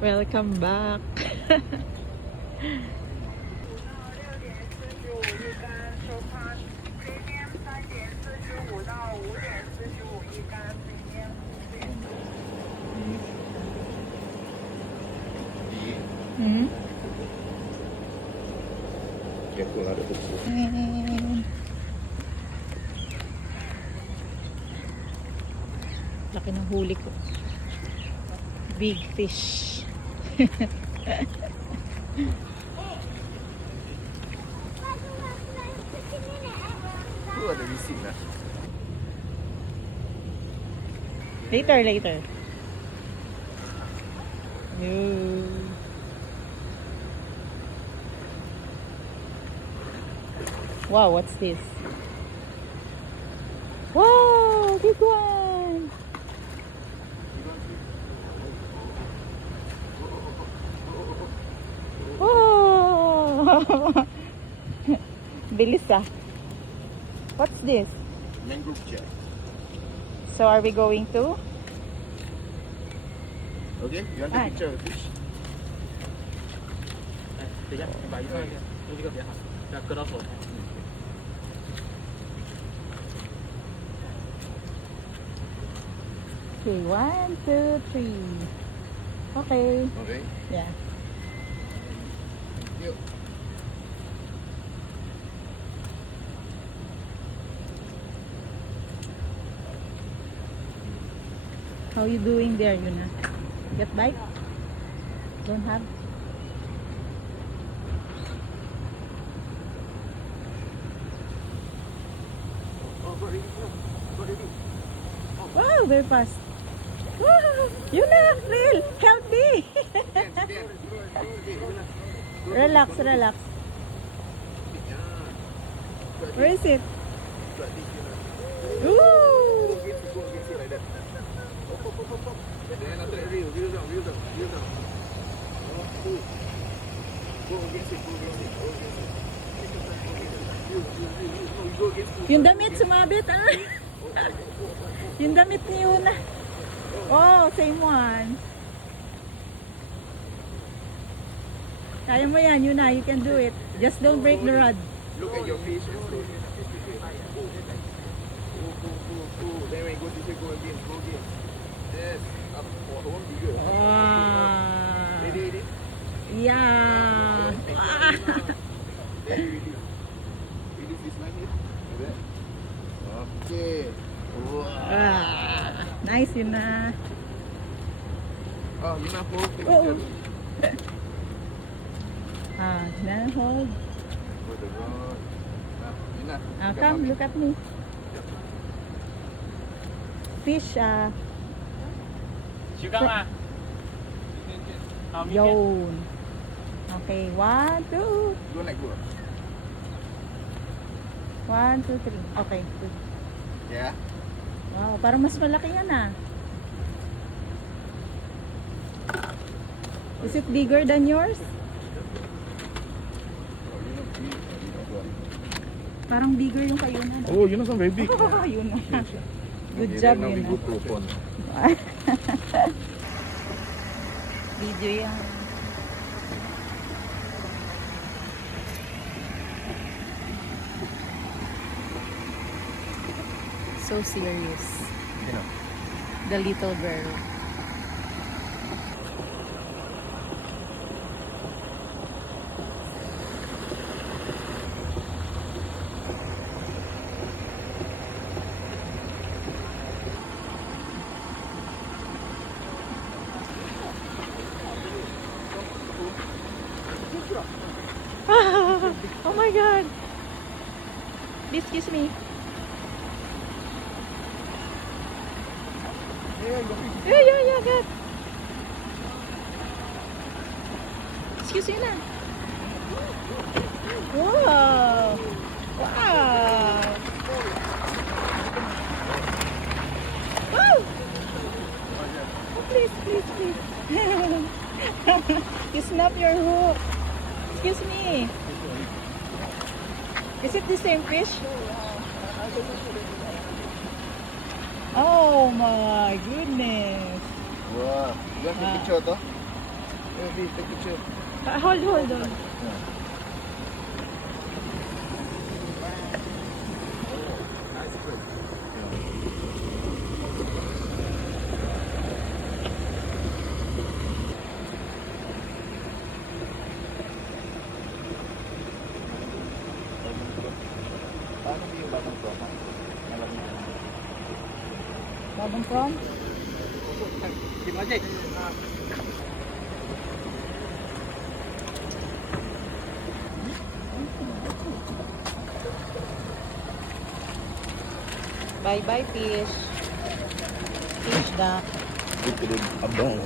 Welcome back. Hmm? Laki ng huli ko. Big fish. Later. Wow, what's this? Wow, big one. Wow. Bilis ah. What's this? Mangrove jet. So are we going to? Okay, you want a picture of the fish? 等一下，你把鱼放一下，用这个别好，这样搁到手上。 Okay, 1, 2, 3. Okay. Okay. Yeah. You. How you doing there, Yuna? Get bite? Don't have? Oh, got ready. Got ready. Wow, very fast. Wow, Yuna, Lil, help me. Relax. Where is it? Ooh. Go against it like that. Up. Then after that, reel down. Go against it. You go against it. Yung damit sumabit, ah. Yung damit ni Yuna. Oh, same one. Kaya mo yan, Yuna, you can do it. Just don't break the rod. Look at your fish and throw it. Go. Then when you go to say go again. Yes. Up. Oh, one bigger. Wow. Ready. Yeah. Then you release this line here. Like that. Okay. Wow. Nice, Yuna. Oh, you not hold the Oo. picture. Then hold. For the rod. You not. Come, look at me. Fish, 鱼缸啊，好，明天。 yun. Okay, 1, 2. Don't let go. 1, 2, 3. Okay, good. Yeah. Wow, parang mas malaki yan ah. Is it bigger than yours? Parang bigger yung kayo na. Oh, you know some very big. Oh, yun na. Good Okay, job then now we yun go na. pro pond. Video yan. So serious. Yeah. The little girl. Oh my god. Excuse me. Yeah, good. Excuse me na. Wow. Wow. Wow. Oh, please. You snap your hook. Excuse me. Is it the same fish? Oh Oh my goodness. Wow. You want to take Ah. picture, to? Yeah, please take picture. Hold, hold on. Yeah. Nice trip. Paano ba yung bagong promo? Malamig na. Bagong prom? Di Majik. Bye-bye, fish. Fish duck. Abang.